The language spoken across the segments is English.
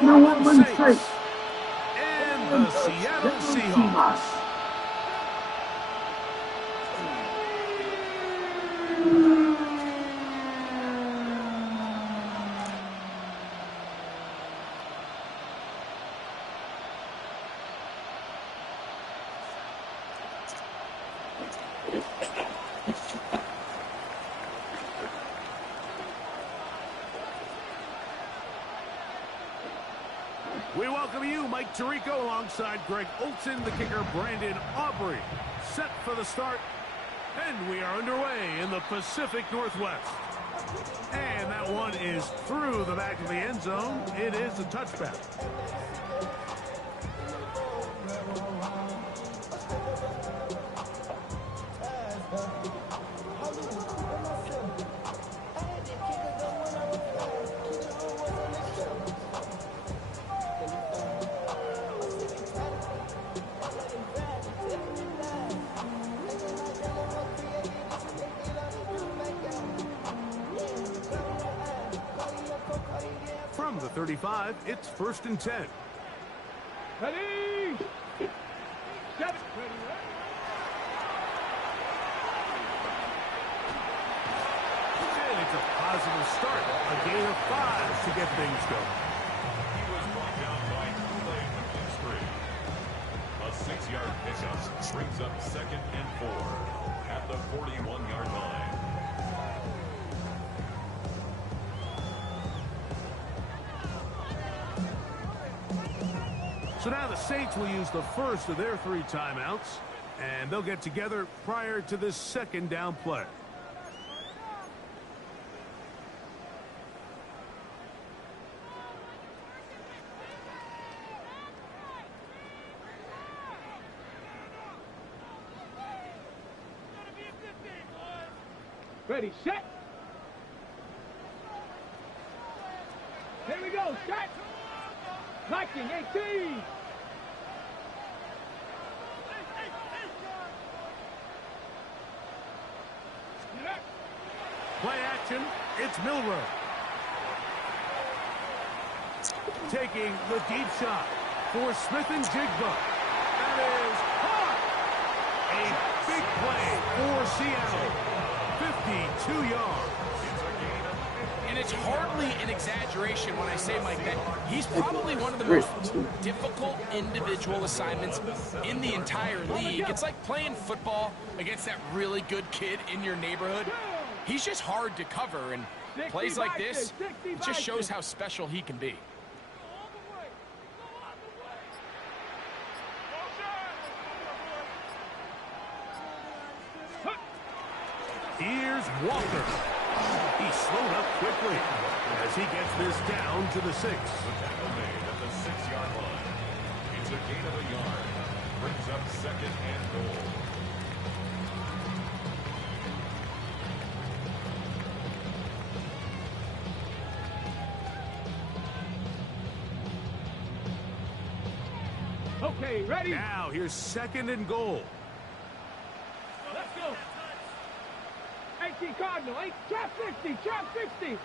New Orleans Saints and the Seattle Seahawks. We welcome you, Mike Tirico, alongside Greg Olson, the kicker, Brandon Aubrey. Set for the start, and we are underway in the Pacific Northwest. And that one is through the back of the end zone. It is a touchback. From the 35, it's 1st and 10. Ready? Set. And it's a positive start. A gain of 5 to get things going. He was brought down by Kool-Aid with 3. A 6-yard pickup brings up 2nd and 4 at the 41-yard line. So now the Saints will use the first of their 3 timeouts, and they'll get together prior to this 2nd down play. Ready, set. Here we go, set. Knocking 18. Play action, it's Milrow. Taking the deep shot for Smith and Jigba. That is caught. A big play for Seattle. 52 yards. And it's hardly an exaggeration when I say, Mike, that he's probably one of the most difficult individual assignments in the entire league. It's like playing football against that really good kid in your neighborhood. He's just hard to cover, and plays like this, it just shows how special he can be. Here's Walker. He's slowed up quickly as he gets this down to the 6. The tackle made at the 6-yard line. It's a gain of a yard. Brings up 2nd and goal. Okay, ready? Now here's 2nd and goal. Let's go. 18 Cardinal, 8, trap 50, trap 50.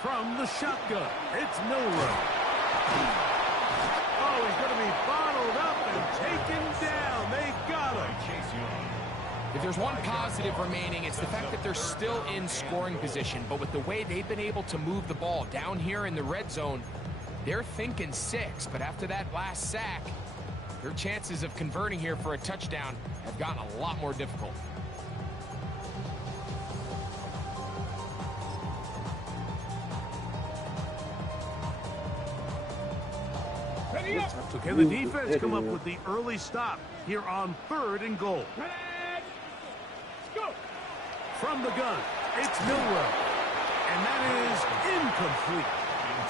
From the shotgun, it's Milrow. Oh, he's going to be bottled up and taken down. They got him. If there's one positive remaining, it's the fact that they're still in scoring position. But with the way they've been able to move the ball down here in the red zone, they're thinking 6. But after that last sack, their chances of converting here for a touchdown have gotten a lot more difficult. So can the defense come up with the early stop here on 3rd and goal? Go. From the gun, it's Milrow. And that is incomplete.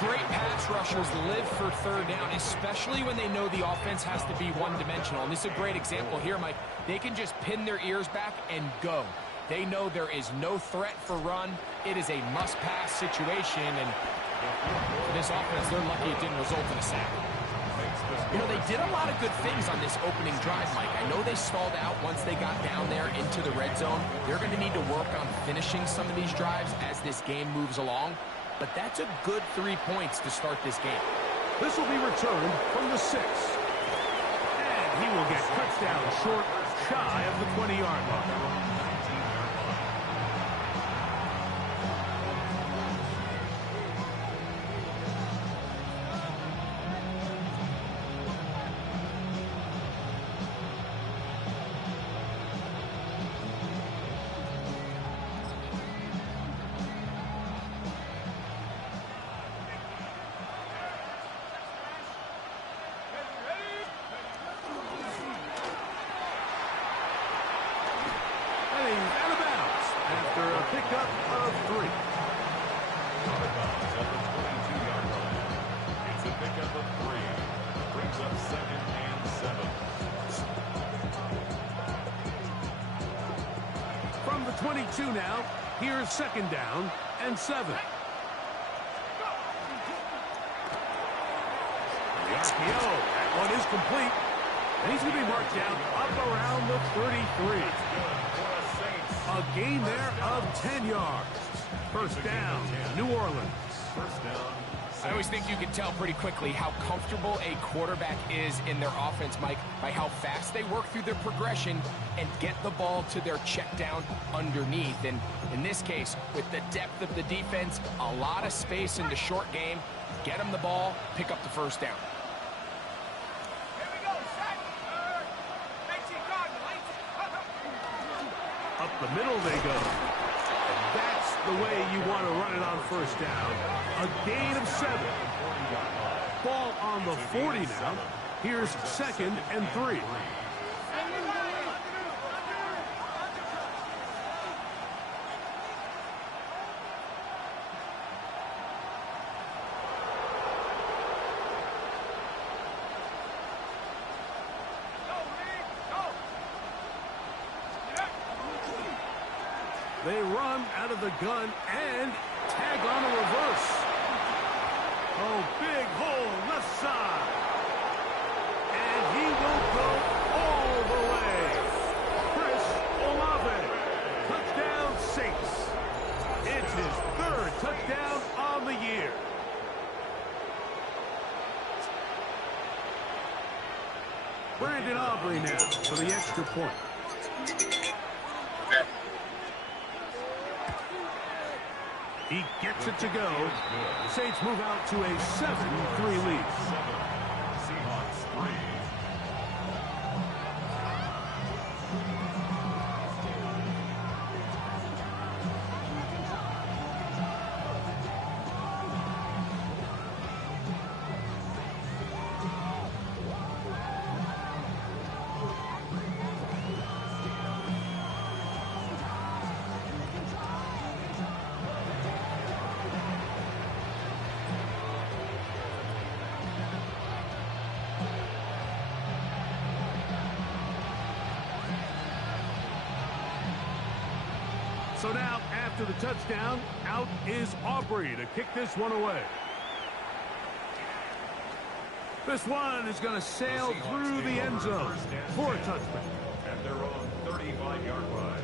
Great pass rushers live for 3rd down, especially when they know the offense has to be one-dimensional. And this is a great example here, Mike. They can just pin their ears back and go. They know there is no threat for run. It is a must-pass situation, and for this offense, they're lucky it didn't result in a sack. You know, they did a lot of good things on this opening drive, Mike. I know they stalled out once they got down there into the red zone. They're going to need to work on finishing some of these drives as this game moves along. but that's a good 3 points to start this game. This will be returned from the 6. And he will get touchdown short, shy of the 20-yard line. Out of bounds after a pickup of 3. Out of bounds at the 22-yard line. It's a pickup of 3. Brings up 2nd and 7. From the 22 now, here's 2nd down and 7. The RPO, that one is complete. And he's going to be marked down up around the 33. A gain there of 10 yards. First down, New Orleans. First down. I always think you can tell pretty quickly how comfortable a quarterback is in their offense, Mike, by how fast they work through their progression and get the ball to their check down underneath. And in this case, with the depth of the defense, a lot of space in the short game, get them the ball, pick up the first down. Up the middle they go. And that's the way you want to run it on first down. A gain of 7. Ball on the 40 now. Here's 2nd and 3. They run out of the gun and tag on a reverse. Oh, big hole left side. And he will go all the way. Chris Olave. Touchdown Saints. It's his 3rd touchdown on the year. Brandon Aubrey now for the extra point. He gets it to go. Saints move out to a 7-3 lead. 7. Seahawks 3. So now, after the touchdown, out is Aubrey to kick this one away. This one is going to sail through the end zone for a touchback. At their own 35-yard line.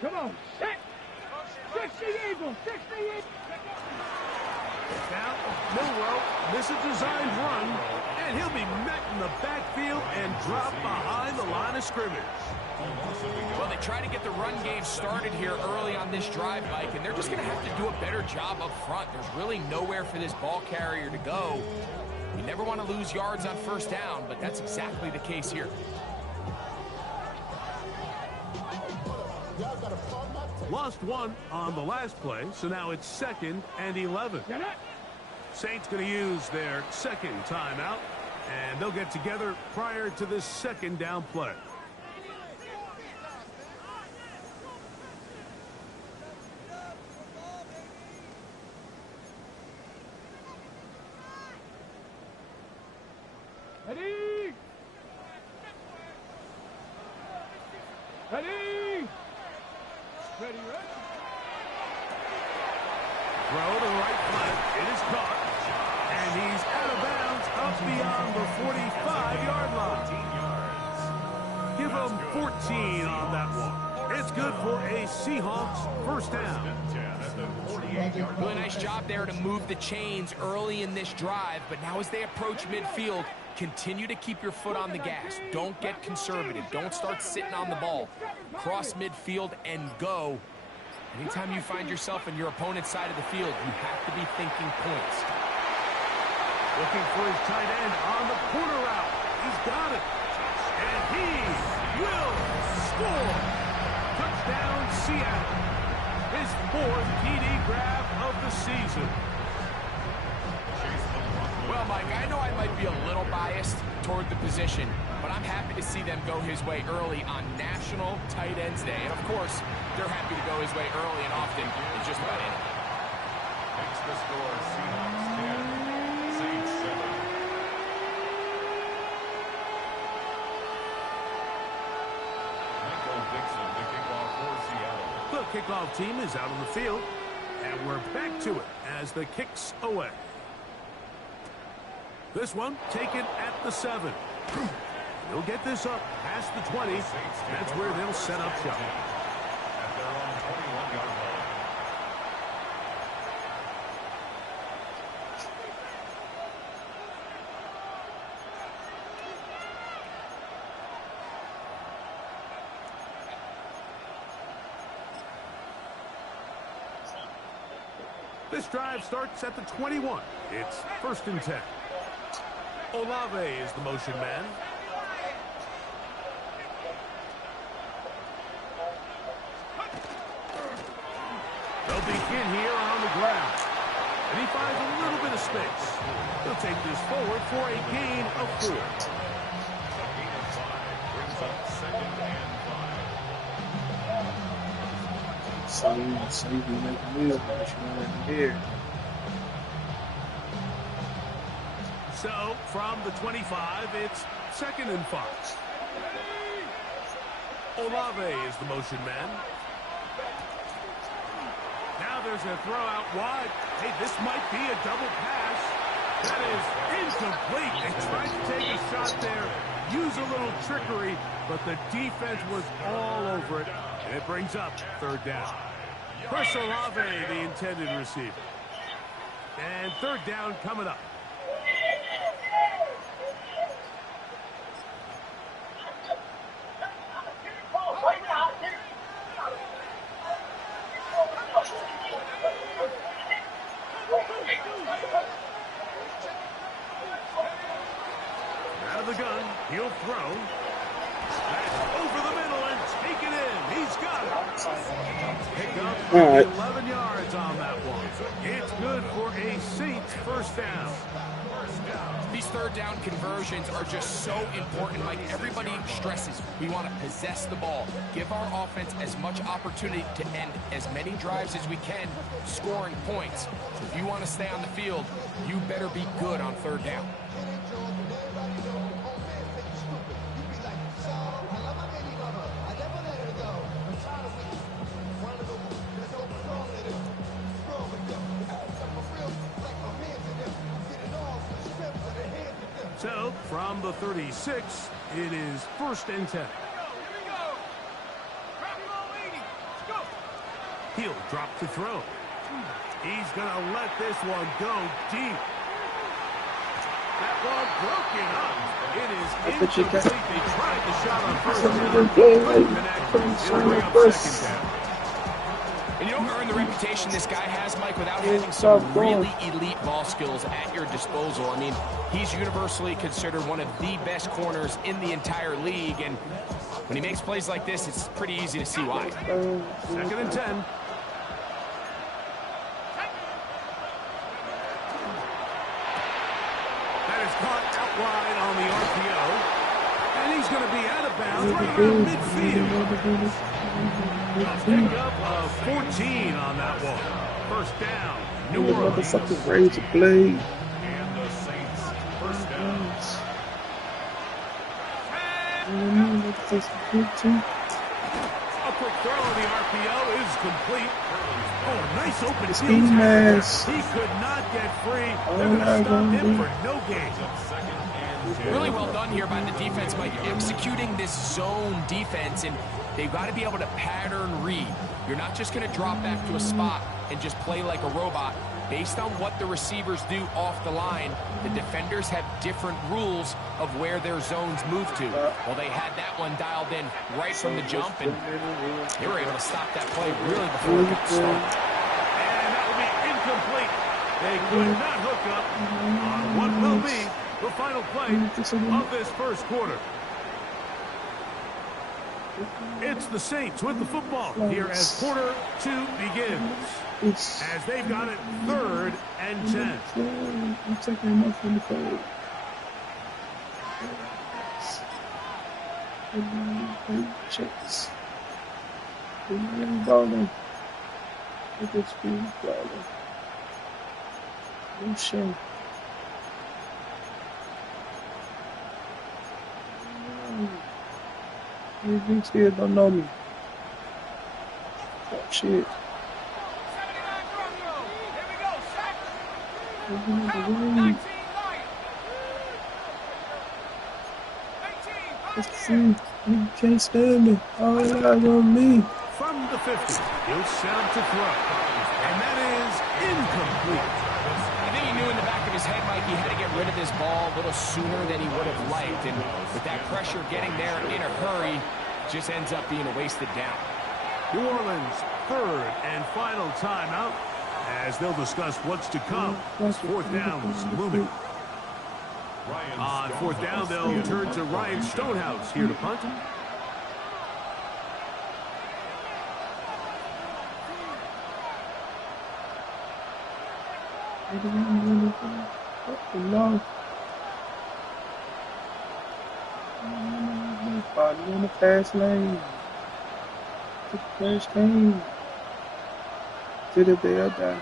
Come on. Set. 60 Eagles. 60 Eagles. Now, Milrow, this is a designed run, and he'll be met in the backfield and dropped behind the line of scrimmage. Well, they try to get the run game started here early on this drive, Mike, and they're just going to have to do a better job up front. There's really nowhere for this ball carrier to go. You never want to lose yards on first down, but that's exactly the case here. Lost one on the last play, so now it's 2nd and 11. Saints going to use their 2nd timeout, and they'll get together prior to this 2nd down play. Ready? Ready? Ready, ready. Throw to the right flat. It is caught. And he's out of bounds up beyond the 45-yard line. Give him 14 on that one. It's good for a Seahawks first down. Really nice job there to move the chains early in this drive, but now as they approach midfield, continue to keep your foot on the gas. Don't get conservative. Don't start sitting on the ball. Cross midfield and go. Anytime you find yourself in your opponent's side of the field, you have to be thinking points. Looking for his tight end on the corner route. He's got it. And he will score. Touchdown, Seattle. His 4th TD grab of the season. Well, Mike, I know I might be a little biased toward the position, but I'm happy to see them go his way early on National Tight Ends Day. And, of course, they're happy to go his way early and often in just about anything. Makes the score Seahawks 10, Saints 7. Michael Dixon to kick off for Seattle. The kickoff team is out on the field, and we're back to it as the kick's away. This one taken at the 7. They'll get this up past the 20. That's where they'll set up shop. At their own 21-yard line. This drive starts at the 21. It's 1st and 10. Olave is the motion man. They'll begin here on the ground. And he finds a little bit of space. He'll take this forward for a gain of 4. A gain of 5 brings up 2nd and 5. So you can make a meal, but you're not here. So, from the 25, it's 2nd and 5. Olave is the motion man. Now there's a throw out wide. Hey, this might be a double pass. That is incomplete. They tried to take a shot there, use a little trickery, but the defense was all over it, and it brings up 3rd down. Chris Olave, the intended receiver. And 3rd down coming up. Out of the gun, he'll throw. That's over the middle and take it in. He's got it. Pick up 11 yards on that one. It's good for a Saints first down. These 3rd down conversions are just so important. Like everybody stresses, we want to possess the ball, give our offense as much opportunity to end as many drives as we can, scoring points. So if you want to stay on the field, you better be good on 3rd down. So, from the 36, it is 1st and 10. He'll drop to throw. He's going to let this one go deep. That ball broken up. It is incomplete. They tried the shot on 1st down. Couldn't connect. It'll bring up 2nd down. And you don't earn the reputation this guy has, Mike, without having some really elite ball skills at your disposal. I mean, he's universally considered one of the best corners in the entire league, and when he makes plays like this, it's pretty easy to see why. 2nd and 10. That is caught out wide on the RPO, and he's going to be out of bounds right around midfield. Pick up of 14 on that one. 1st down, New Orleans. Motherfucking Razor Blade. And the Saints first down. A quick throw on the RPO is complete. Oh, nice open It's field. E-Mass. He could not get free. Oh, They're going to no, stop him don't for no gain. Really well done here by the defense, Mike, executing this zone defense, and they've got to be able to pattern read. You're not just going to drop back to a spot and just play like a robot. Based on what the receivers do off the line, the defenders have different rules of where their zones move to. Well, they had that one dialed in right from the jump, and they were able to stop that play really before it got started. And that will be incomplete. They could not hook up on what will be the final play of this first quarter. It's the Saints with the football here as quarter 2 begins. As they've got it 3rd and 10. I'm taking him off from the field. Checks. Balling. Look at speed balling. No shame. You big still don't know me. Oh, shit. Let's see. You can't stand it. All eyes on me. From the 50, he'll set up to throw. And that is incomplete. I think he knew in the back of his head, Mike, he had to get rid of this ball a little sooner than he would have liked. And with that pressure getting there in a hurry, just ends up being a wasted down. New Orleans' 3rd and final timeout as they'll discuss what's to come. 4th down is looming. On 4th down, they'll turn to Ryan Stonehouse here to punt. No. In the fast lane. The first game. To the day I die.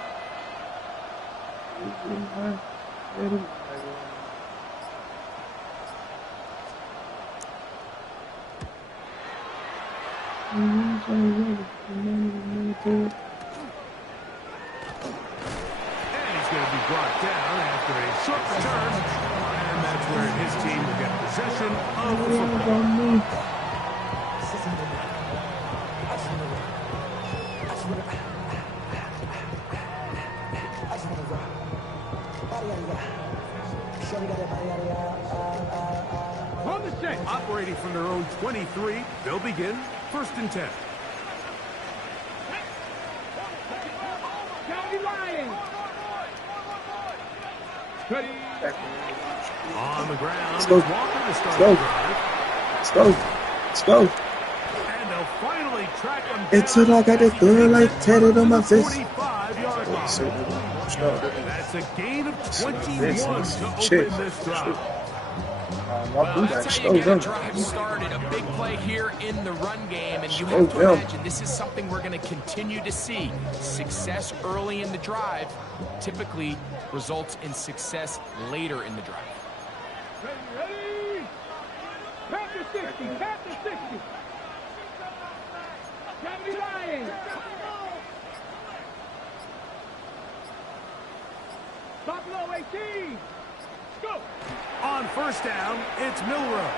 Going to be brought down after a short return, and that's where his team will get possession of the football. Operating from their own 23, they'll begin 1st and 10. On the ground, Let's go. Let's go. Let's go. And they'll finally track him down. Until I got that blood like tatted on my face. 25-yard line. That's a gain of 21 to open this drive. Well, that's how you get a drive started. A big play here in the run game. And you have to imagine this is something we're going to continue to see. Success early in the drive typically results in success later in the drive. Ready? Back to 60. Back to 60. Johnny Ryan. Buffalo 18. Go. On 1st down, it's Milroe.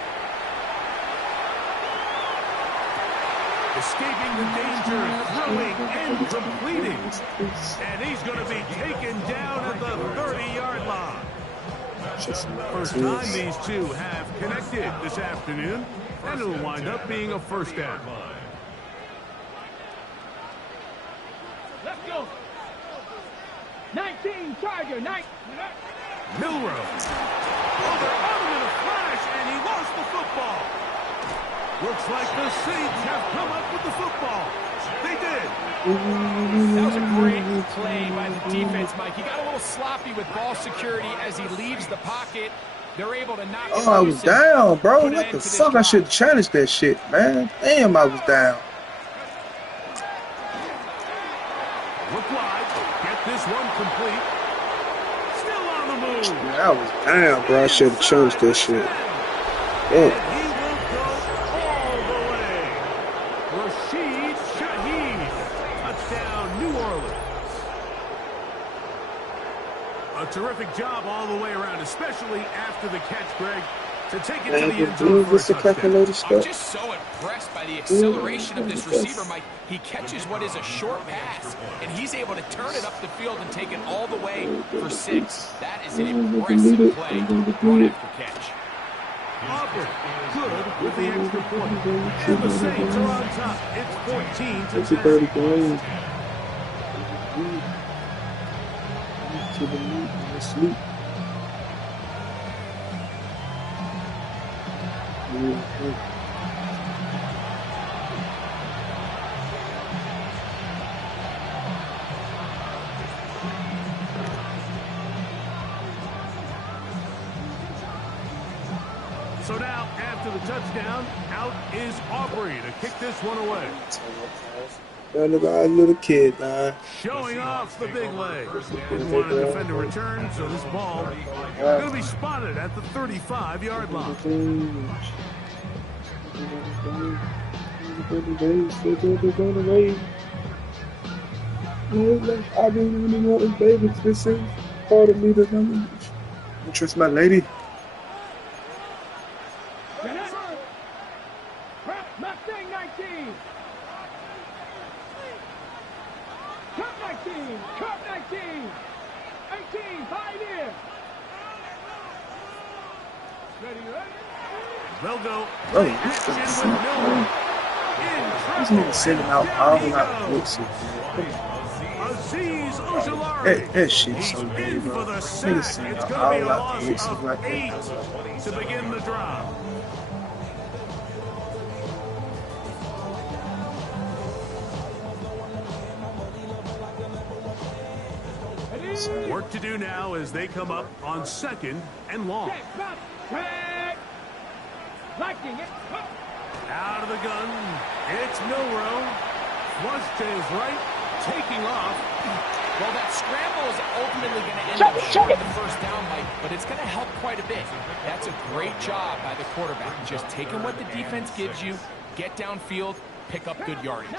Escaping the danger, throwing and completing. And he's going to be taken down at the 30-yard line. First time these two have connected this afternoon, and it'll wind up being a 1st down. Let's go. 19 Charger. 9. Milroe. Oh, they're out of a flash, and he lost the football. Looks like the Saints have come up with the football. They did. That was a great play by the defense, Mike. He got a little sloppy with ball security as he leaves the pocket. They're able to knock I was down, bro. What the fuck? I should have challenged that shit, man. Damn, I was down. Look wide. Get this one complete. Still on the move. Man, I was down, bro. I should have chose that shit. Yeah. He will go all the way. terrific job all the way around, especially after the catch, Greg, to take it Man, to the end zone for a just a touchdown. calculated I'm stuff. just so impressed by the acceleration of this receiver, Mike. He catches what is a short pass, and he's able to turn it up the field and take it all the way for 6. That is an impressive play run after catch. Auburn, good with the extra point. And the Saints are on top. It's 14-10. It's a 30 game. To the meat and the sleep. So now, after the touchdown, out is Aubrey to kick this one away. Look at our little kid, man. Showing off the big leg. Didn't want to defend a return, so this ball going to be spotted at the 35-yard line. I didn't really want this baby. This is part of me that I'm trust my lady. Mustang 19. Cup 19. Cup 19. 18. Pioneer. Ready. They'll go. Oh, this nigga sending out all out blitzes. Aziz Ojulari. That shit's so in good, for bro. the Nigga sack. sending It's out going to be a all out loss blitzes of like 8 that. to begin the drive. Work to do now as they come up on 2nd and long. Liking it. Out of the gun, it's Milrow. Flush to his right, taking off. Well, that scramble is ultimately going to end up short of the first down, Mike, but it's going to help quite a bit. That's a great job by the quarterback. Just taking what the defense gives you, get downfield, pick up good yardage.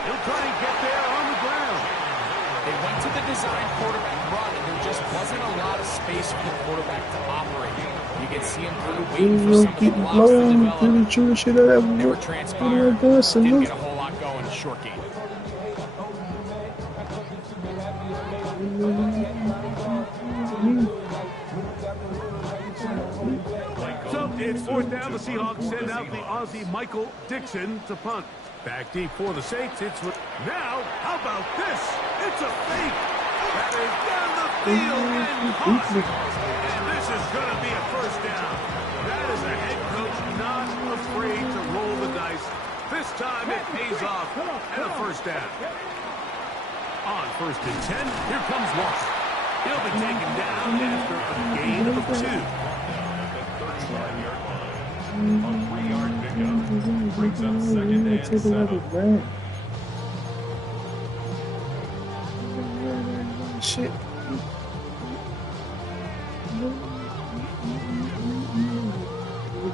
He'll try and get there on the ground. They went to the design quarterback run, and there just wasn't a lot of space for the quarterback to operate. You can see him kind of waiting for some of the blocks to develop. They were transpired. Didn't get a whole lot going. Short game. So it's 4th down. The Seahawks send out the Aussie Michael Dixon to punt. Back deep for the Saints. It's now. How about this? It's a fake. That is down the field and caught. And this is going to be a first down. That is a head coach not afraid to roll the dice. This time it pays off and a first down. On 1st and 10, here comes Walker. He'll be taken down after a gain of 2. A 3-yard pickup brings up 2nd and 7. Shit.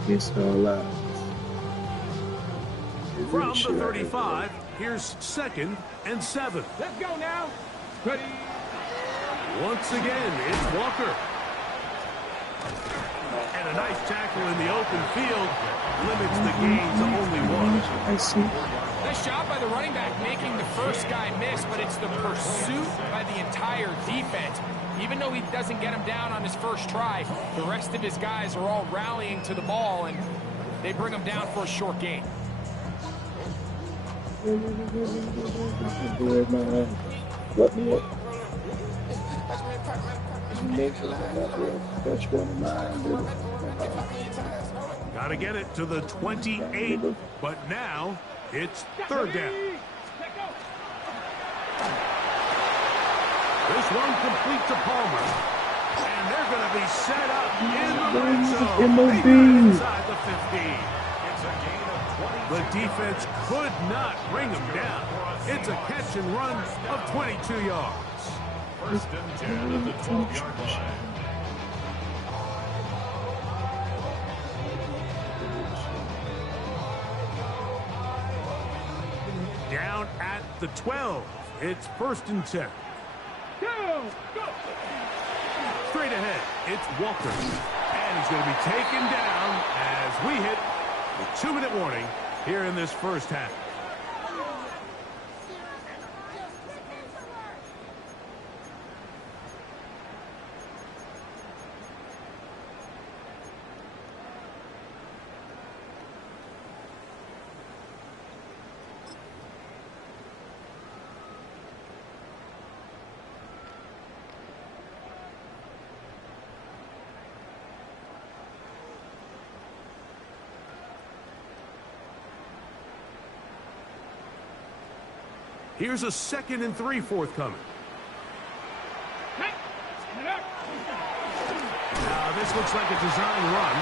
It's all out. From the 35, here's 2nd and 7. Let's go now. Ready. Once again, it's Walker. And a nice tackle in the open field limits the gain to only 1. I see. Nice job by the running back making the first guy miss, but it's the pursuit by the entire defense. Even though he doesn't get him down on his first try, the rest of his guys are all rallying to the ball, and they bring him down for a short gain. Let me up. Got to get it to the 28, but now it's 3rd down. This one complete to Palmer. And they're going to be set up in the red zone. They got it inside the 15. The defense could not bring them down. It's a catch and run of 22 yards. 1st and 10 at the 12-yard line. Down at at the 12. It's 1st and 10. Go! Straight ahead, it's Walker. And he's going to be taken down as we hit the 2-minute warning here in this first half. Here's a 2nd and 3 forthcoming. Now this looks like a design run.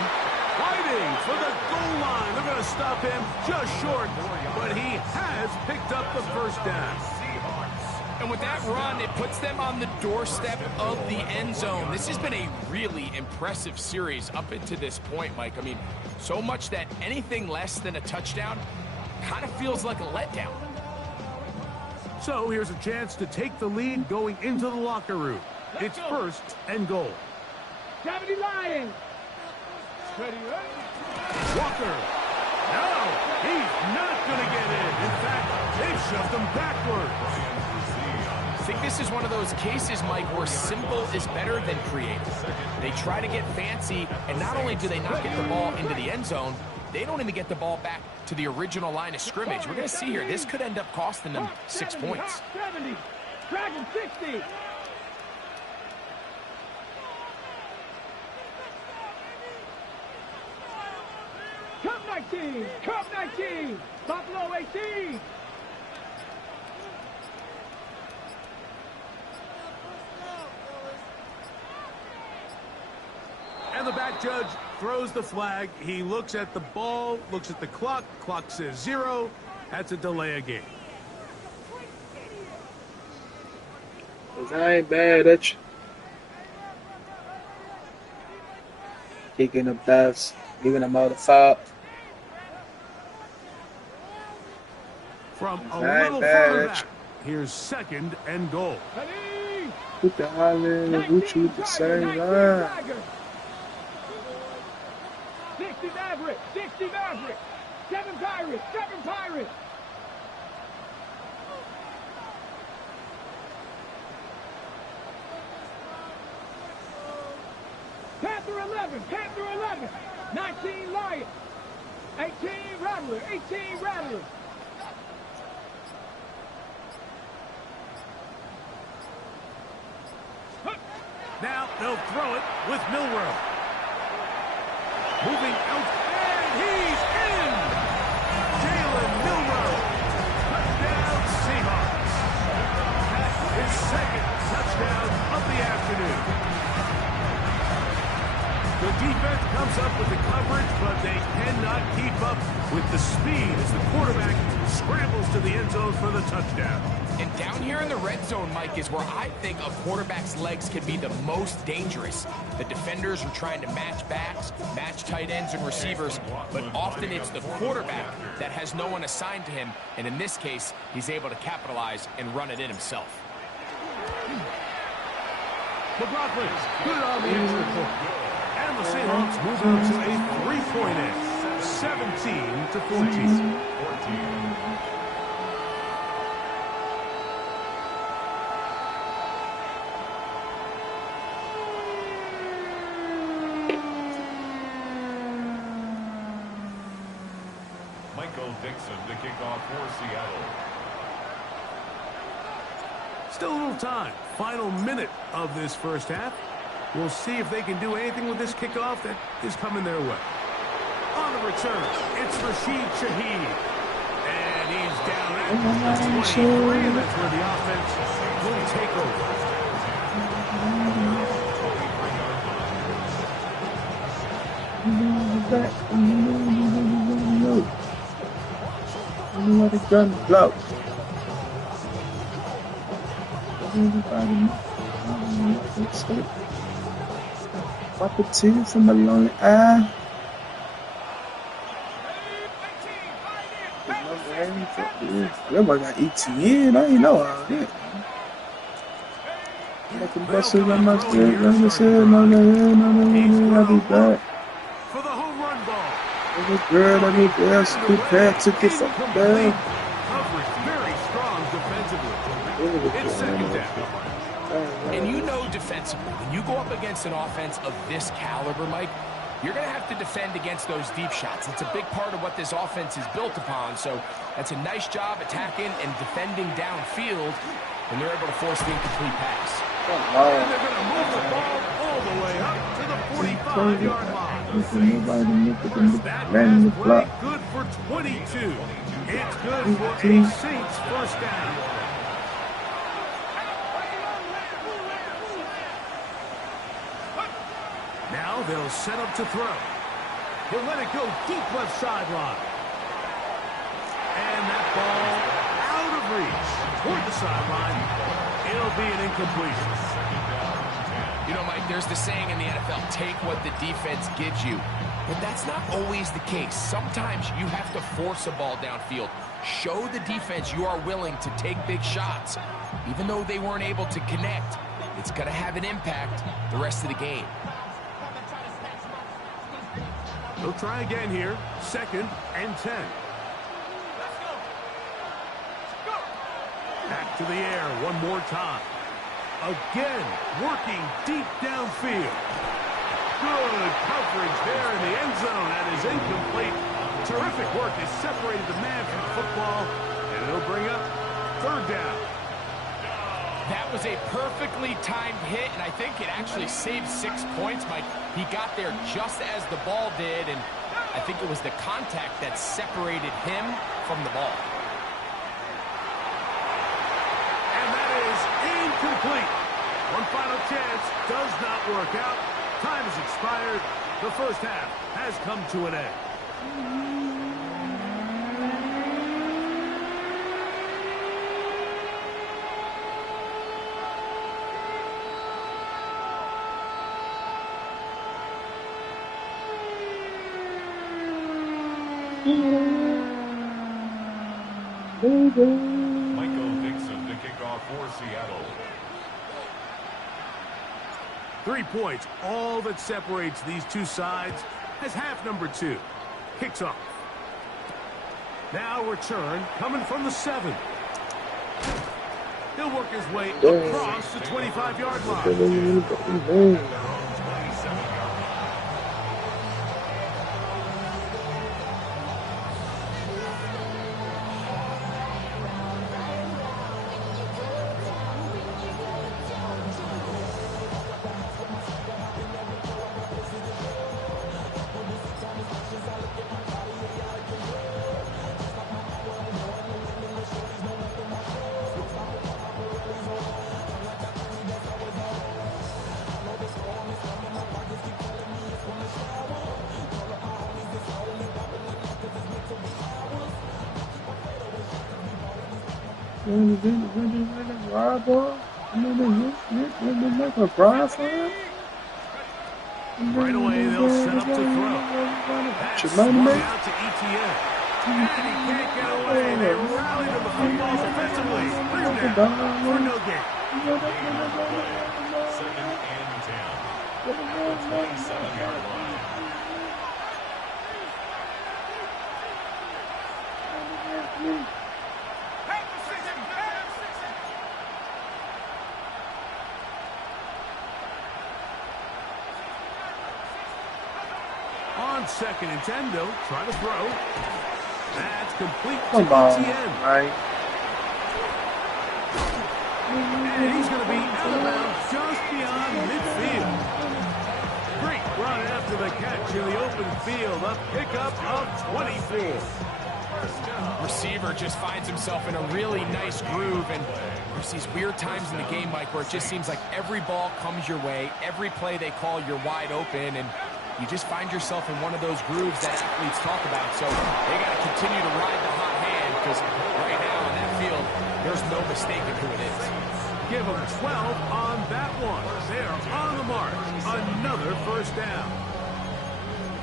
Fighting for the goal line. They're going to stop him just short, but he has picked up the first down. And with that run, it puts them on the doorstep of the end zone. This has been a really impressive series up into this point, Mike. I mean, so much that anything less than a touchdown kind of feels like a letdown. So here's a chance to take the lead going into the locker room. It's 1st and goal. 70 Lions. Ready, right? Walker. No, he's not going to get in. In fact, they've shoved him backwards. I think this is one of those cases, Mike, where simple is better than creative. They try to get fancy, and not only do they not get the ball into the end zone, they don't even get the ball back to the original line of scrimmage. We're going to see here, this could end up costing them 6 points. 70, Dragon 60. Cup 19, Cup 19, Buffalo 18. And the back judge throws the flag. He looks at the ball, looks at the clock. Clock says 0. That's a delay of game. I ain't bad at you. Kicking the best, giving them all the foul. From a Bad, little bad. further back, here's 2nd and goal. Ready? Put the Highland and Gucci with the same line. 60 Maverick, 60 Maverick. 7 Pirates, 7 Pirates. Panther 11, Panther 11. 19 Lions. 18 Rattler, 18 Rattler. Now they'll throw it with Milrow. Moving out, and he's in! Jalen Milrow. Touchdown, Seahawks. His 2nd touchdown of the afternoon. The defense comes up with the coverage, but they cannot keep up with the speed as the quarterback scrambles to the end zone for the touchdown. And down here in the red zone, Mike, is where I think a quarterback's legs can be the most dangerous. The defenders are trying to match backs, match tight ends and receivers, but often it's the quarterback that has no one assigned to him, and in this case, he's able to capitalize and run it in himself. The Broncos put it on the extra point. And the Seahawks move on to a 3-point edge, 17-14. Dixon to kick off for Seattle. Still a little time. Final minute of this first half. We'll see if they can do anything with this kickoff that is coming their way. On the return, it's Rashid Shaheed. And he's down at the 23, and that's where the offense will take over. Let the gun blow. Pop it to somebody on the eye. Everybody got ETN. I ain't know all that. I can bust it on my spirit. No, I'll be back. For the home run ball. There's a girl that need the ass to pass to get something down. Coverage very strong defensively. It's second down. And you know defensively, when you go up against an offense of this caliber, Mike, you're going to have to defend against those deep shots. It's a big part of what this offense is built upon. So that's a nice job attacking and defending downfield when they're able to force the incomplete pass. And they're going to move the ball all the way up to the 45-yard line. That pass play good for 22. It's good for a Saints first down. Now they'll set up to throw. He'll let it go deep left sideline. And that ball out of reach toward the sideline. It'll be an incompletion. You know, Mike, there's the saying in the NFL, take what the defense gives you. But that's not always the case. Sometimes you have to force a ball downfield. Show the defense you are willing to take big shots. Even though they weren't able to connect, it's going to have an impact the rest of the game. They'll try again here. 2nd and 10. Back to the air one more time. Again, working deep downfield. Good coverage there in the end zone. That is incomplete. Terrific work. They separated the man from the football, and it'll bring up 3rd down. That was a perfectly timed hit, and I think it actually saved 6 points, Mike. He got there just as the ball did, and I think it was the contact that separated him from the ball. And that is incomplete. One final chance does not work out. Time has expired. The first half has come to an end. Michael Dixon to kick off for Seattle. 3 points, all that separates these two sides as half number 2 kicks off. Now return coming from the 7. He'll work his way across the 25-yard line. Right away, they'll set up to throw. That's swung out to ETN. And he can't get away. They rallied to the football defensively. 3rd down for no gain. 2nd and 10. The 27-yard line. On 2nd and 10, they'll try to throw. That's complete to Come on, ETN. right? And he's going to be out of bounds just beyond midfield. Great run after the catch in the open field. A pickup of 24. Receiver just finds himself in a really nice groove, and there's these weird times in the game, Mike, where it just seems like every ball comes your way. Every play they call, you're wide open, and you just find yourself in one of those grooves that athletes talk about. So they got to continue to ride the hot hand, because right now on that field, there's no mistaking who it is. Give them 12 on that one. They're on the mark. Another first down.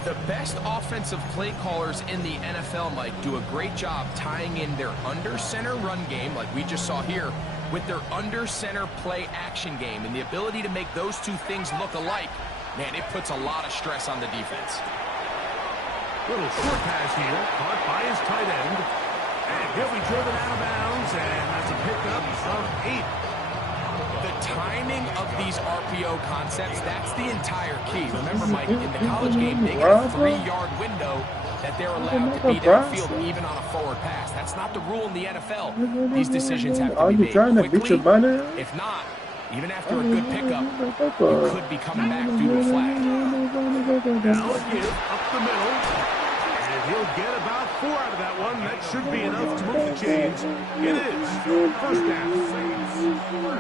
The best offensive play callers in the NFL, Mike, do a great job tying in their under-center run game, like we just saw here, with their under-center play action game. And the ability to make those two things look alike, man, it puts a lot of stress on the defense. Little short pass here, caught by his tight end. And he'll be driven out of bounds, and that's a pickup of 8. The timing of these RPO concepts, that's the entire key. Remember, Mike, in the college game, they get a 3-yard window that they're allowed to be downfield even on a forward pass. That's not the rule in the NFL. These decisions have to be made quickly. If not, even after a good pickup, you could be coming back due to a flag. Now a give up the middle. And he'll get about 4 out of that one. That should be enough to move the chains. It is. First down.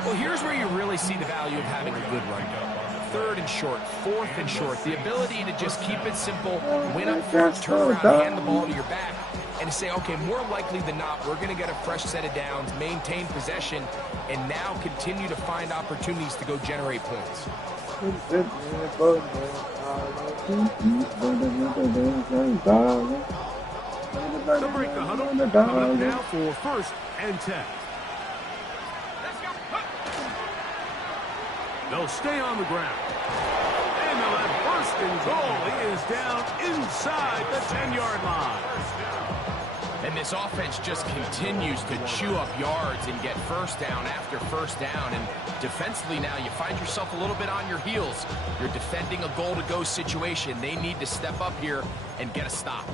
Well, here's where you really see the value of having a good run game. 3rd and short, 4th and short. The ability to just keep it simple, win up front, turn around, hand the ball to your back, and to say, okay, more likely than not, we're going to get a fresh set of downs, maintain possession, and now continue to find opportunities to go generate points. They'll break the huddle. Coming up now for 1st and 10. They'll stay on the ground. And they'll have 1st and goal. He is down inside the 10-yard line. And this offense just continues to chew up yards and get first down after first down. And defensively now, you find yourself a little bit on your heels. You're defending a goal-to-go situation. They need to step up here and get a stop.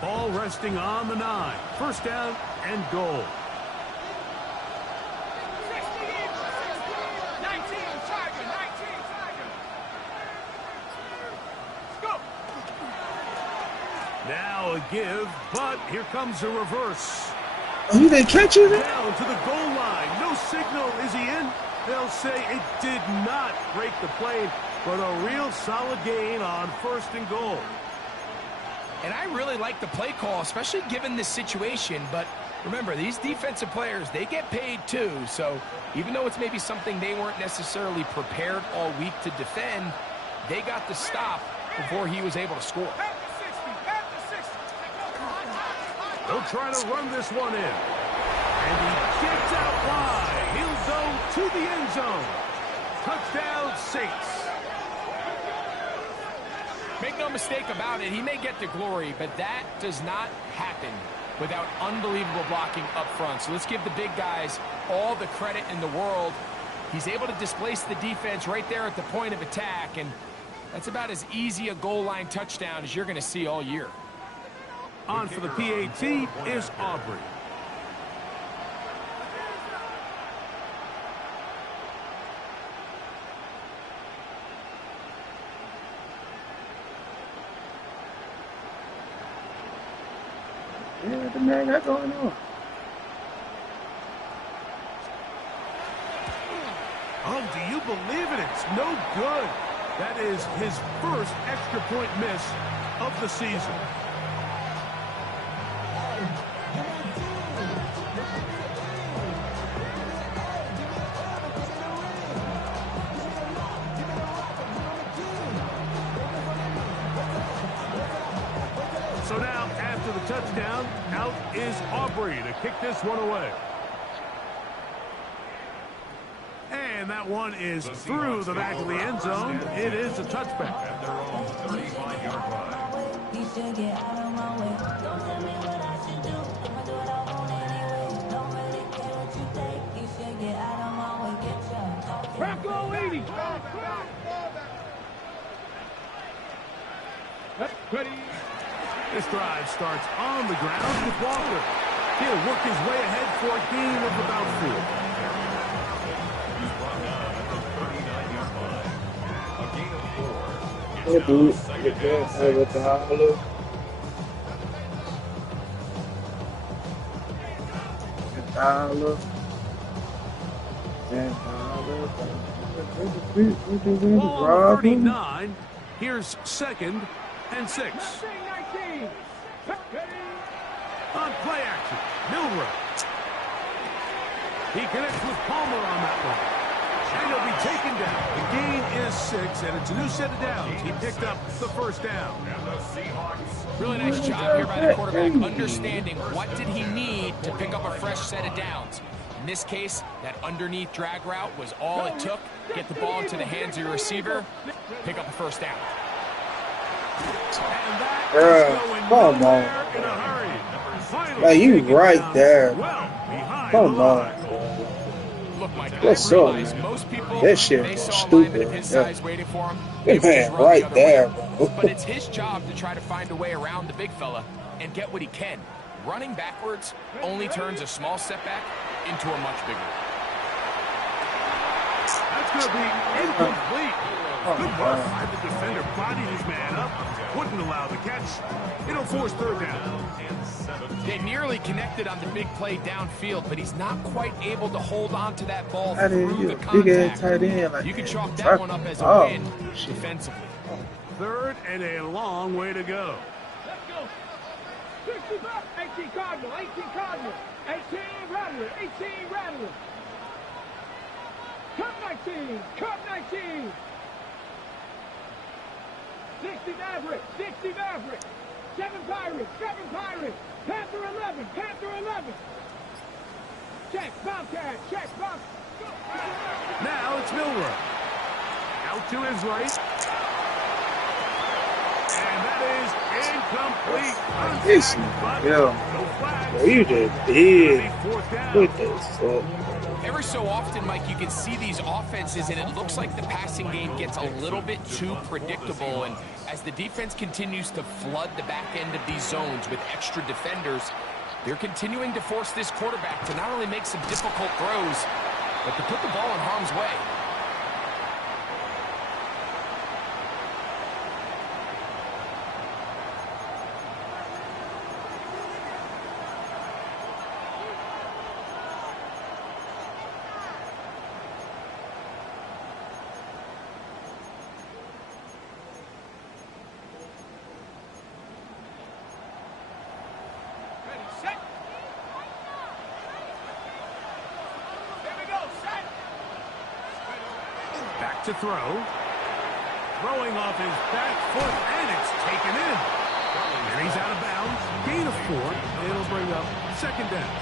Ball resting on the 9. 1st down and goal. Now a give, but here comes a reverse. Oh, he didn't catch it? Down to the goal line. No signal. Is he in? They'll say it did not break the plane, but a real solid gain on 1st and goal. And I really like the play call, especially given this situation. But remember, these defensive players, they get paid too. So even though it's maybe something they weren't necessarily prepared all week to defend, they got the stop before he was able to score. They'll try to run this one in. And he gets out wide. He'll go to the end zone. Touchdown, Saints. Make no mistake about it, he may get to glory, but that does not happen without unbelievable blocking up front. So let's give the big guys all the credit in the world. He's able to displace the defense right there at the point of attack, and that's about as easy a goal line touchdown as you're going to see all year. On for the PAT is Aubrey. Yeah, what the man got going on? Oh, do you believe it? It's no good. That is his 1st extra point miss of the season. So now, after the touchdown, out is Aubrey to kick this one away. And that one is through the back of the end zone. It is a touchback. At their own 35-yard line. Back 80. Ready. This drive starts on the ground with Walker. He'll work his way ahead for a gain of about 4. He's brought down at the 39-yard line. A gain of 4. Yeah, It's now dude. second Get down, that. Hey, what the hell? Ball on 39. Here's 2nd and 6. 19. On play action, Milrow. He connects with Palmer on that one. And he'll be taken down. The gain is 6, and it's a new set of downs. He picked up the first down. And the Seahawks. Really nice job here by the quarterback, understanding what did he need to pick up a fresh set of downs. In this case, that underneath drag route was all it took. Get the ball into the hands of your receiver, pick up a first down. And that Bruh, is going come nowhere in a hurry. Finally Now you taken right down there. well behind Come the on. line. Look, Mike, What's I up, realize man? most people, That shit they was saw a lineman stupid. of his Yeah. size waiting for him. That They would man just run the right other there, way. bro. But it's his job to try to find a way around the big fella and get what he can. Running backwards only turns a small setback into a much bigger. That's going to be incomplete. Good work by the defender. Bodied his man up. Wouldn't allow the catch. It'll force third down. They nearly connected on the big play downfield, but he's not quite able to hold on to that ball How did through you the big ass contact. tight end like You can that? chalk that one up as a Oh, win shit. defensively. Third and a long way to go. Let's go. 65, 18 Cardinal, 18 Cardinal, 18 Rattler, 18 Rattler. Cup 19, Cup 19. 60 Maverick, 60 Maverick. 7 Pirates, 7 Pirates. Panther 11, Panther 11. Check, Bobcat, check, Bob. Now it's Milrow. Out to his right. And that is incomplete. This, But yeah. no flags. Bro, you just It'll did. be fourth down. What the fuck? Every so often, Mike, you can see these offenses, and it looks like the passing game gets a little bit too predictable. And as the defense continues to flood the back end of these zones with extra defenders, they're continuing to force this quarterback to not only make some difficult throws, but to put the ball in harm's way. Back to throw. Throwing off his back foot, and it's taken in. And he's out of bounds. Gain of 4. It'll bring up second down.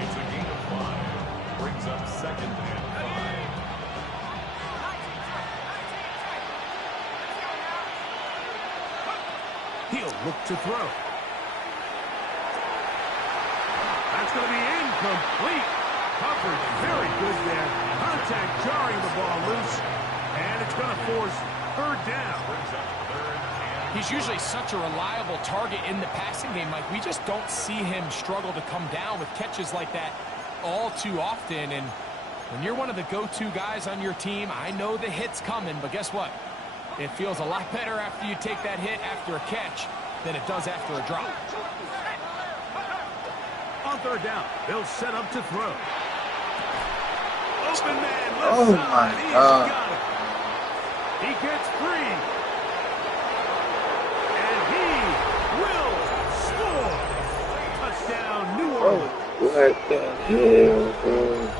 It's a gain of 5. Brings up second and 5. He'll look to throw. That's going to be incomplete. Coverage very good there. Contact jarring the ball loose. And it's going to force third down. He's usually such a reliable target in the passing game. Like, we just don't see him struggle to come down with catches like that all too often. And when you're one of the go-to guys on your team, I know the hit's coming, but guess what? It feels a lot better after you take that hit after a catch than it does after a drop. On third down, they'll set up to throw. Open man, left Oh side. my He's God. got it. He gets free. And he will score. Touchdown, New Bro, Orleans. what the hell, bro?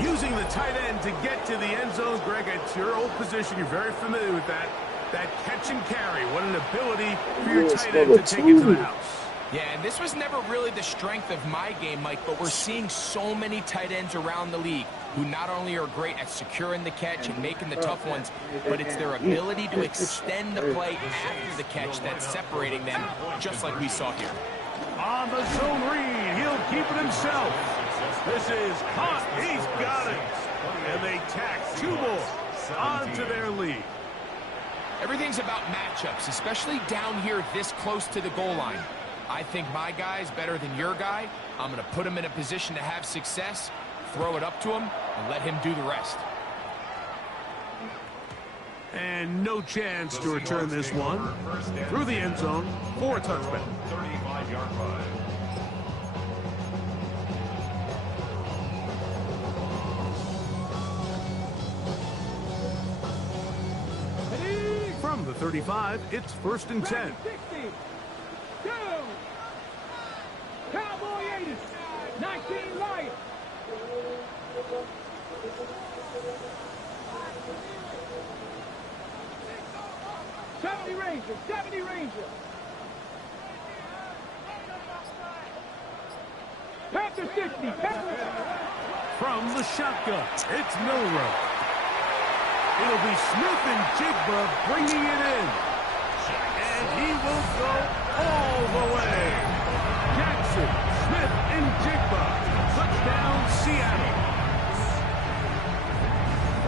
Using the tight end to get to the end zone, Greg, it's your old position. You're very familiar with that. That catch and carry. What an ability for your Yes, tight end to number take it to the 2. house. Yeah, and this was never really the strength of my game, Mike, but we're seeing so many tight ends around the league who not only are great at securing the catch and making the tough ones, but it's their ability to extend the play after the catch that's separating them, just like we saw here. On the zone read, he'll keep it himself. This is Hunt. He's got it. And they tack 2 more onto their lead. Everything's about matchups, especially down here this close to the goal line. I think my guy's better than your guy. I'm going to put him in a position to have success, throw it up to him, and let him do the rest. And no chance to return this one. Through the end zone for a touchback. 35-yard line. From the 35, it's 1st and 10. 60. Go. Cowboy 80. Panther 60. From the shotgun, it's Milrow. It'll be Smith and Jigba bringing it in. And he will go all the way. Jackson, Smith, and Jigba. Touchdown, Seattle.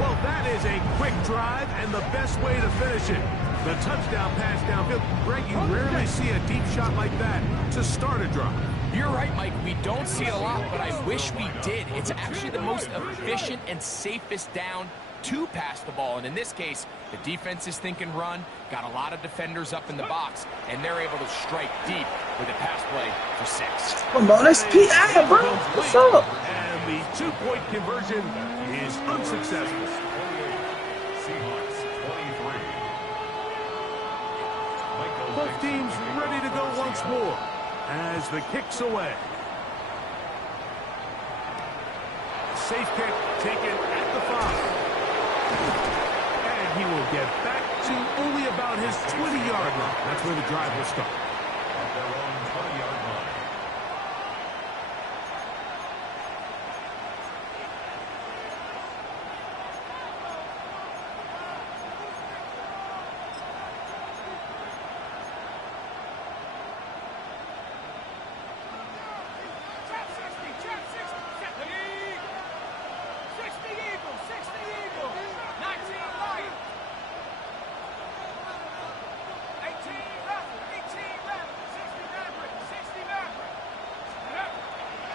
Well, that is a quick drive and the best way to finish it. The touchdown pass downfield. Greg, you rarely see a deep shot like that to start a drive. You're right, Mike. We don't see it a lot, but I wish we did. It's actually the most efficient and safest down to pass the ball. And in this case, the defense is thinking run, got a lot of defenders up in the box, and they're able to strike deep with a pass play for 6. Come on, that's P.I., bro. What's up? And the 2-point conversion is unsuccessful. Seahawks 23. Both teams ready to go once more as the kick's away. Safe kick taken at the 5. And he will get back to only about his 20-yard line. That's where the drive will start. At their own 20-yard line.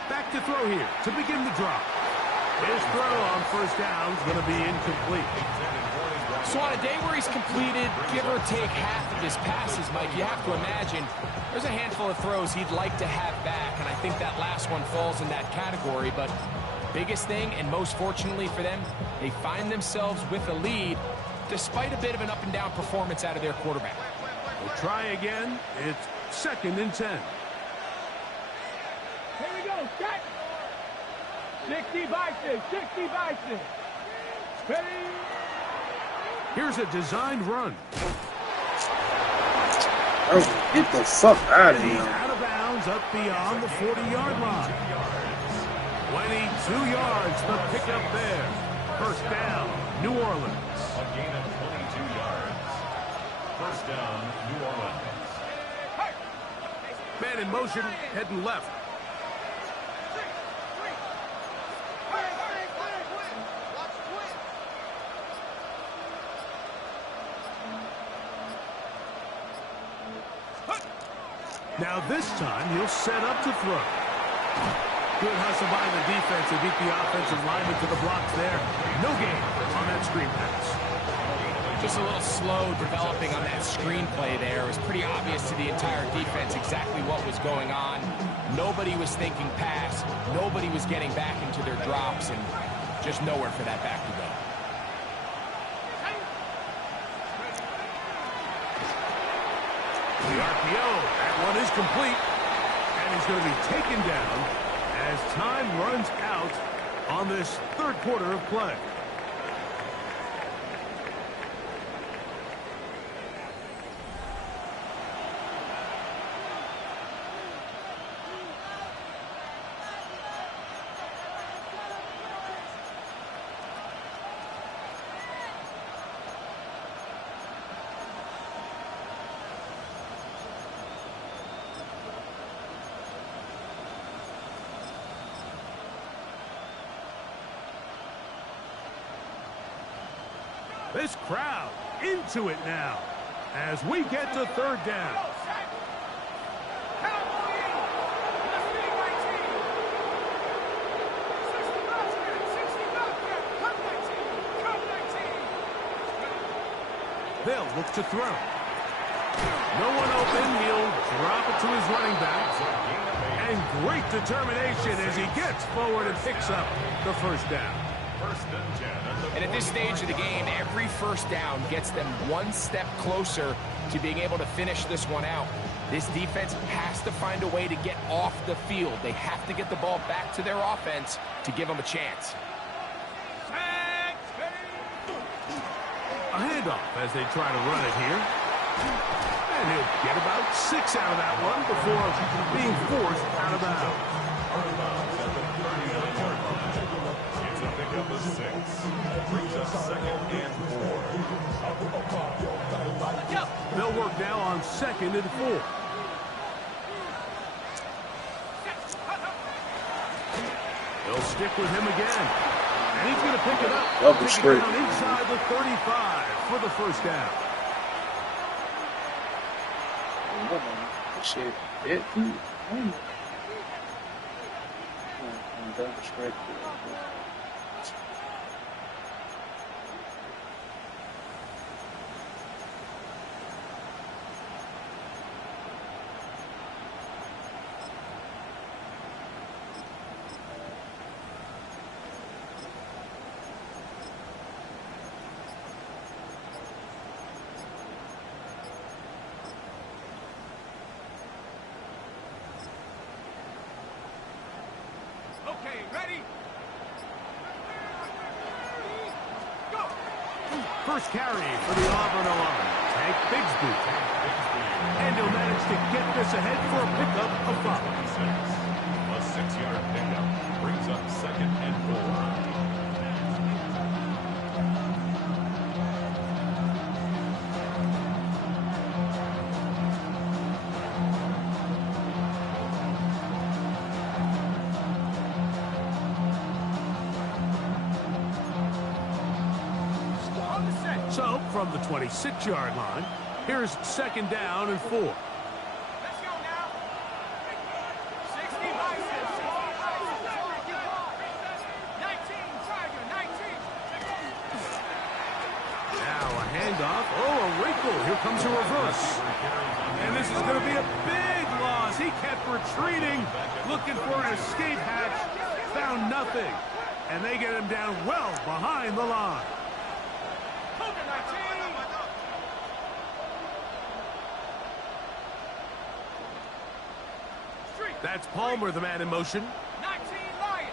Back to throw here to begin the drive. His throw on first down is going to be incomplete. So on a day where he's completed, give or take half of his passes, Mike, you have to imagine there's a handful of throws he'd like to have back, and I think that last one falls in that category. But biggest thing, and most fortunately for them, they find themselves with a lead despite a bit of an up-and-down performance out of their quarterback. We'll try again. It's 2nd and 10. Here we go, set. 60 by 6, 60 by 6. Ready? Here's a designed run. Oh, get the fuck out of And he's here. out of bounds up beyond the 40-yard line. 22 yards the pickup there. First down, New Orleans. A gain of 22 yards. First down, New Orleans. Man in motion, heading left. Now this time he'll set up to throw. Good hustle by the defense to beat the offensive lineman to the blocks there. No gain on that screen pass. Just a little slow developing on that screenplay there. It was pretty obvious to the entire defense exactly what was going on. Nobody was thinking pass. Nobody was getting back into their drops, and just nowhere for that back to go. The RPO, that one is complete. And he's going to be taken down as time runs out on this 3rd quarter of play. This crowd into it now as we get to 3rd down. They'll look to throw. No one open. He'll drop it to his running back. And great determination as he gets forward and picks up the first down. First and 10. And at this stage of the game, every first down gets them one step closer to being able to finish this one out. This defense has to find a way to get off the field. They have to get the ball back to their offense to give them a chance. A handoff as they try to run it here. And he'll get about 6 out of that one before being forced out of bounds. second and 4. They'll work now on 2nd and 4. They'll stick with him again. And he's going to pick it up. Double Take it straight. down inside the 35 for the first down. Shit, that too. Double straight. Okay, ready? Go! First carry for the Auburn alarm. Tank Bigsby. And he'll manage to get this ahead for a pickup of 5. A 6-yard pickup brings up 2nd and 4. So, from the 26-yard line, here's 2nd down and 4. Let's go now. 60 biceps. 19, Tiger, 19. Now a handoff. Oh, a wrinkle. Here comes a reverse. And this is going to be a big loss. He kept retreating, looking for an escape hatch. Found nothing. And they get him down well behind the line. That's Palmer, the man in motion. 19, Lion.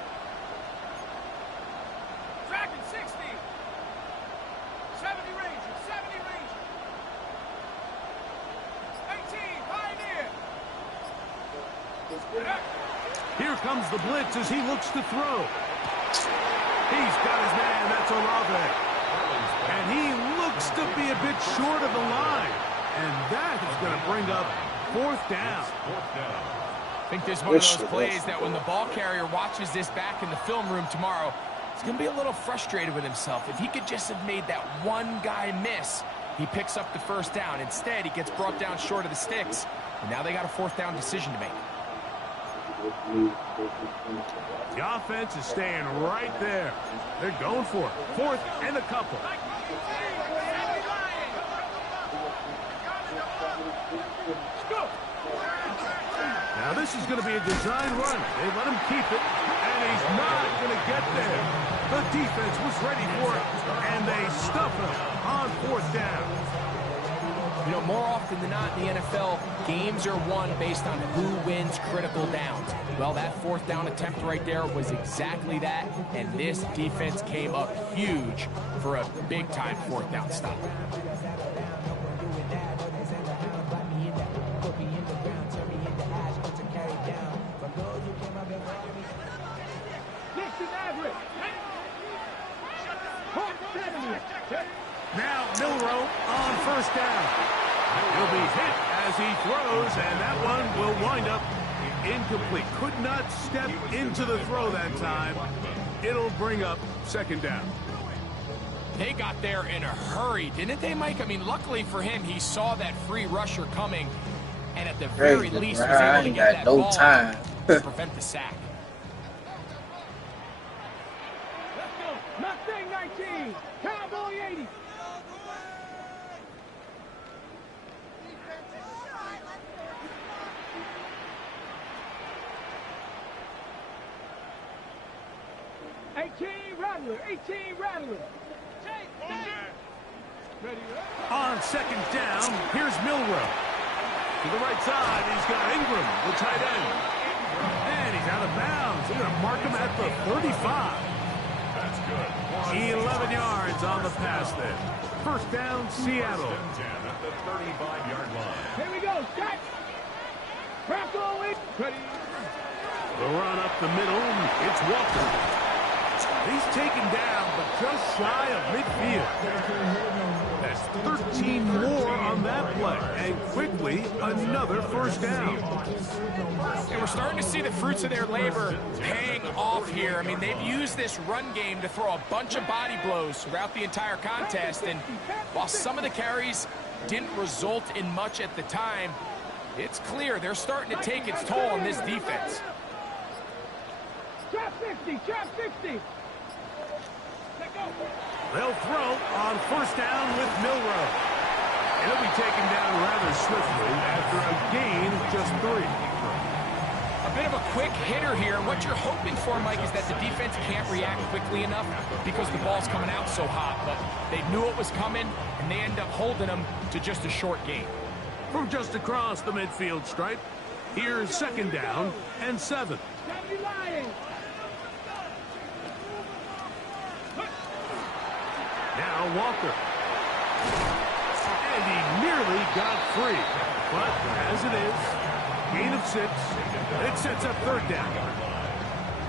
Dragon, 60. 70, Ranger. 70, Ranger. 18, Pioneer. Here comes the blitz as he looks to throw. He's got his man. That's Olave. And he looks to be a bit short of the line. And that is going to bring up 4th down. I think this is one of those plays that when the ball carrier watches this back in the film room tomorrow, he's going to be a little frustrated with himself. If he could just have made that one guy miss, he picks up the first down. Instead, he gets brought down short of the sticks, and now they got a 4th down decision to make. The offense is staying right there. They're going for it. 4th and a couple. Now this is going to be a design run. They let him keep it, and he's not going to get there. The defense was ready for it, and they stuff him on 4th down. You know, more often than not in the NFL, games are won based on who wins critical downs. Well, that 4th down attempt right there was exactly that, and this defense came up huge for a big-time 4th down stop. Now Milroe on 1st down. He'll be hit as he throws, and that one will wind up incomplete. Could not step into the throw that time. It'll bring up 2nd down. They got there in a hurry, didn't they, Mike? I mean, luckily for him, he saw that free rusher coming, and at the very least was able to get that ball to prevent the sack. Let's go. Mustang 19. Cowboy 80. Rattler, 18 Rattler. Ready, on 2nd down, here's Milroe. To the right side, he's got Ingram, the tight end. And he's out of bounds. They're going to mark him at the 35. That's good. 11 yards on the pass there. 1st down, Seattle. At the 35-yard line. Here we go, Scott. Crack all in. Ready. The run up the middle, it's Walker. He's taken down, but just shy of midfield. That's 13 more on that play, and quickly another first down. And we're starting to see the fruits of their labor paying off here. I mean, they've used this run game to throw a bunch of body blows throughout the entire contest, and while some of the carries didn't result in much at the time, it's clear they're starting to take its toll on this defense. Trap 60, trap 60. They'll throw on first down with Milrow. He'll be taken down rather swiftly after a gain of just 3. A bit of a quick hitter here. What you're hoping for, Mike, is that the defense can't react quickly enough because the ball's coming out so hot. But they knew it was coming, and they end up holding them to just a short gain. From just across the midfield stripe, here's second down and 7. Now Walker. And he nearly got free. But as it is, gain of 6. It sets up third down.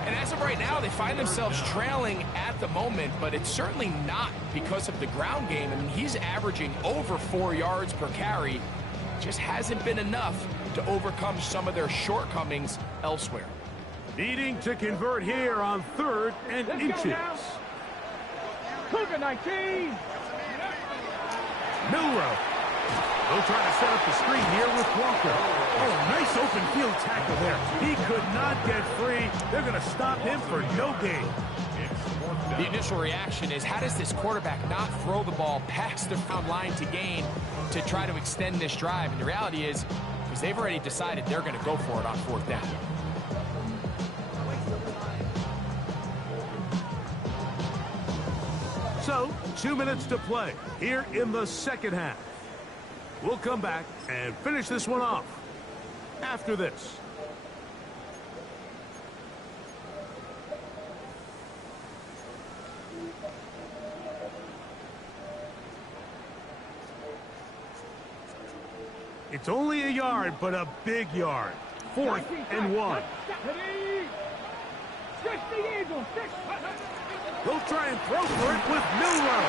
And as of right now, they find themselves trailing at the moment, but it's certainly not because of the ground game. I mean, he's averaging over 4 yards per carry. Just hasn't been enough to overcome some of their shortcomings elsewhere. Needing to convert here on 3rd and inches. Cougar 19. Milrow. They'll try to set up the screen here with Walker. Oh, nice open field tackle there. He could not get free. They're going to stop him for no gain. The initial reaction is, how does this quarterback not throw the ball past the front line to gain to try to extend this drive? And the reality is, because they've already decided they're going to go for it on 4th down. So, 2 minutes to play here in the second half. We'll come back and finish this one off after this. It's only a yard, but a big yard. 4th and 1. They'll try and throw for it with Milrow.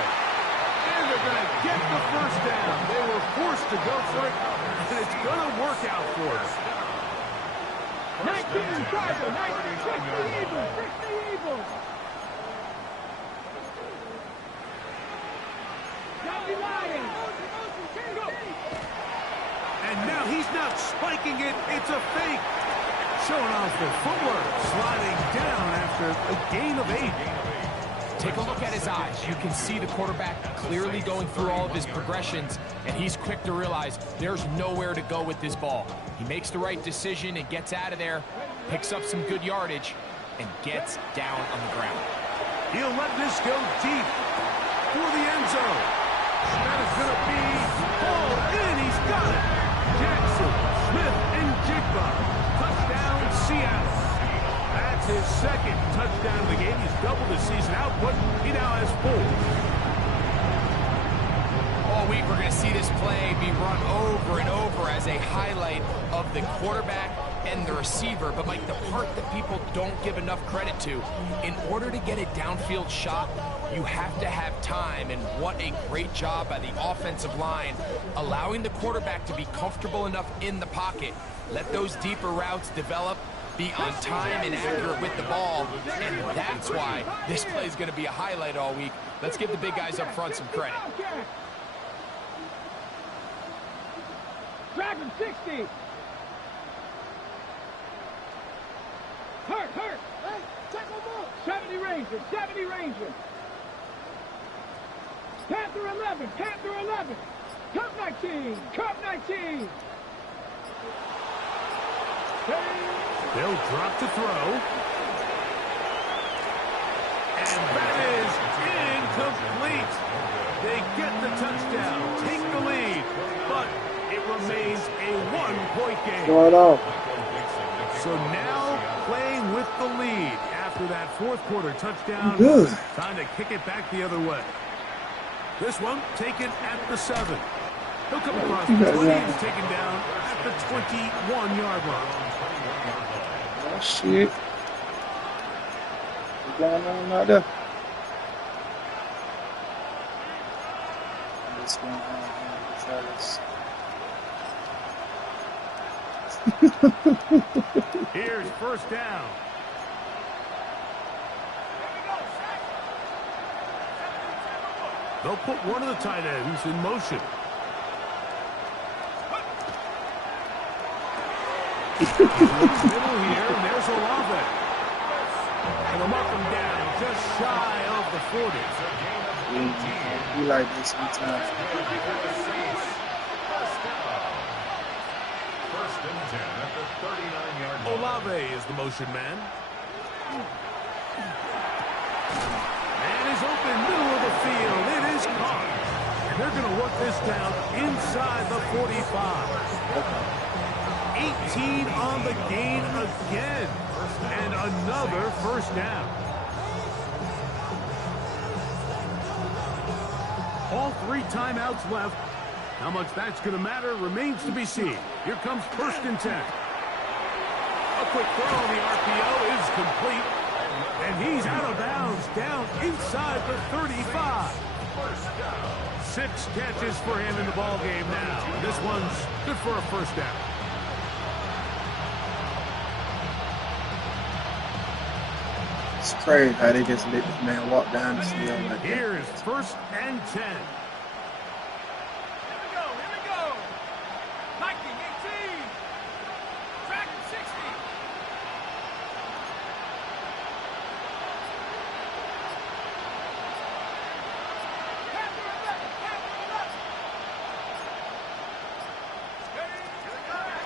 And they're going to get the first down. They were forced to go for it, and it's going to work out for them. 19, Tiger, 19, 60 Eagles, 60 Eagles. Johnny Lions. And now he's not spiking it. It's a fake. Showing off the footwork, sliding down after a gain of 8. Take a look at his eyes. You can see the quarterback clearly going through all of his progressions, and he's quick to realize there's nowhere to go with this ball. He makes the right decision and gets out of there, picks up some good yardage, and gets down on the ground. He'll let this go deep for the end zone. That is going to be ball in. He's got it. Jackson, Smith, and Jigba. Touchdown, Seattle. That's his second touchdown of the game. He's doubled his season output. He now has 4. All week we're going to see this play be run over and over as a highlight of the quarterback and the receiver. But, Mike, the part that people don't give enough credit to, in order to get a downfield shot, you have to have time. And what a great job by the offensive line, allowing the quarterback to be comfortable enough in the pocket. Let those deeper routes develop, be on time and accurate with the ball, and that's why this play is going to be a highlight all week. Let's give the big guys up front some credit. Dragon 60. Hurt. 70 Rangers, 70 Rangers. Panther 11, Panther 11. Cup 19, Cup 19. They'll drop to throw. And that is incomplete. They get the touchdown, take the lead, but it remains a 1-point game. Right off. So now playing with the lead after that 4th quarter touchdown. Good. Time to kick it back the other way. This one taken at the 7. He'll come across the 20 and taken down at the 21-yard line. Oh, shit. going on out there? What's going on here, fellas? Here's first down. They'll put one of the tight ends in motion. Middle here, and there's Olave. And they'll mark him down just shy of the 40. We like this sometimes. First and 10 at the 39-yard line. Olave is the motion man. And is open, middle of the field. It is caught. And they're going to work this down inside the 45. 18 on the gain again. And another first down. All 3 timeouts left. How much that's going to matter remains to be seen. Here comes first and 10. A quick throw on the RPO is complete. And he's out of bounds, down inside the 35. 6 catches for him in the ball game now. And this one's good for a first down. It's crazy how they just let this man walk down the field like that. Here is first and 10. Here we go. Nike 18. Track 60.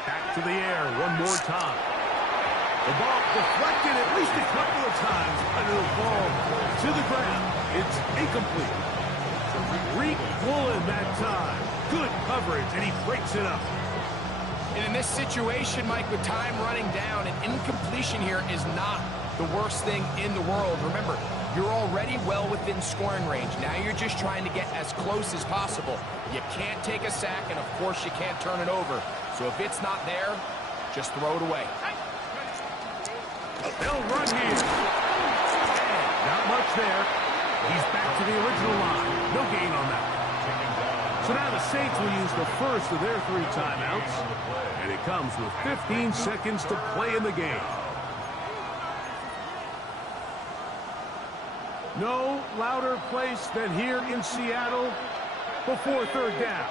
Back to the air one more time. The ball deflected at least a couple of times, and it'll fall to the ground. It's incomplete. Tariq Woolen that time. Good coverage, and he breaks it up. And in this situation, Mike, with time running down, an incompletion here is not the worst thing in the world. Remember, you're already well within scoring range. Now you're just trying to get as close as possible. You can't take a sack, and of course you can't turn it over. So if it's not there, just throw it away. They'll run here. Not much there. He's back to the original line. No gain on that. So now the Saints will use the first of their 3 timeouts. And it comes with 15 seconds to play in the game. No louder place than here in Seattle before third down.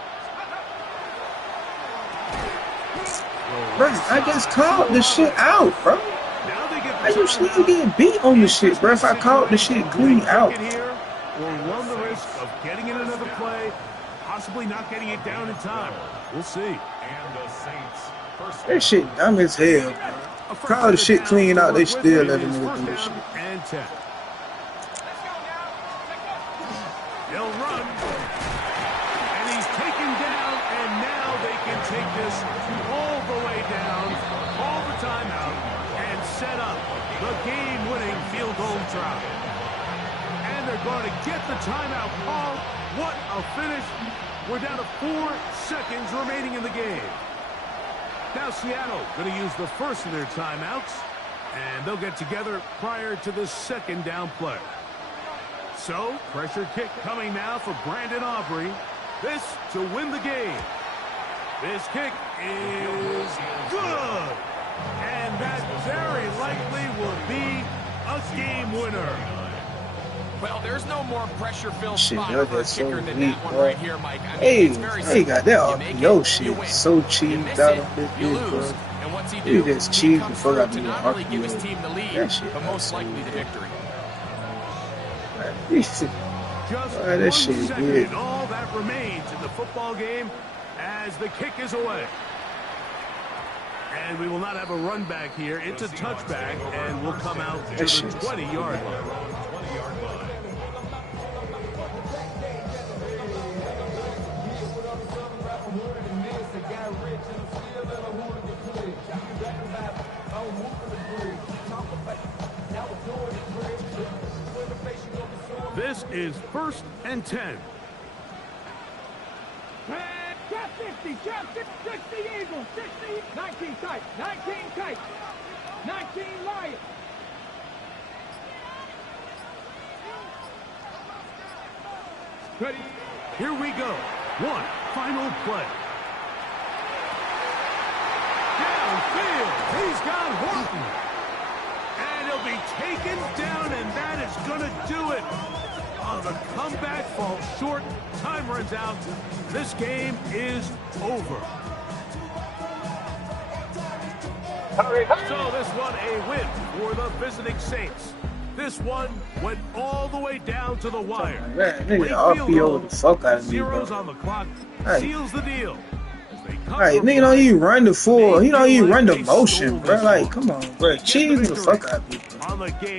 Bro, I just called the shit out, bro. How you still getting beat on the shit, bro? If I called the shit clean out. Or run the risk of getting in another play, possibly not getting it down in time. We'll see. And the Saints first That shit dumb as hell, bro. Call the shit clean out, they still letting me do this shit. And 10. They'll run. And he's taken down, and now they can take this all the way down, call the timeout, and set up the game-winning field goal try. And they're going to get the timeout called. What a finish. We're down to 4 seconds remaining in the game. Now Seattle going to use the first of their timeouts, and they'll get together prior to the second down play. So, pressure kick coming now for Brandon Aubrey. This to win the game. This kick is good. And that very likely will be a game winner. Well, there's no more pressure-filled Shit, spot that for a is so kicker than weak, that one bro. right here, Mike. I mean, Hey, it's very they got that simple. You make RPO it, shit you win. so You cheesed miss out it, of this you bitch, lose. bro. And what's he You do? just He cheese comes before through I to do not the only give his RPO. team the lead, That shit but most so likely the weak. victory. Just that 1 shit second weird. and all that remains in the football game as the kick is away. And we will not have a run back here. It's a touchback, and we'll come out to the 20-yard line. This is first and 10. Trap 60, trap 60 Eagles, 60, 19 tight, 19 tight, 19 Lions. Ready? Here we go. One final play. Downfield. He's got Horton. And he'll be taken down, and that is going to do it. Oh, the comeback falls short. Time runs out. This game is over. So this one a win for the visiting Saints. This one went all the way down to the wire. Man, nigga, RPO the fuck out of me, Zeros bro. on the clock. Hey. Seals the deal. Right, nigga don't even run the full. He don't even run the motion, bro. Like, come on, bro. Cheese the fuck out of me, bro. On the game.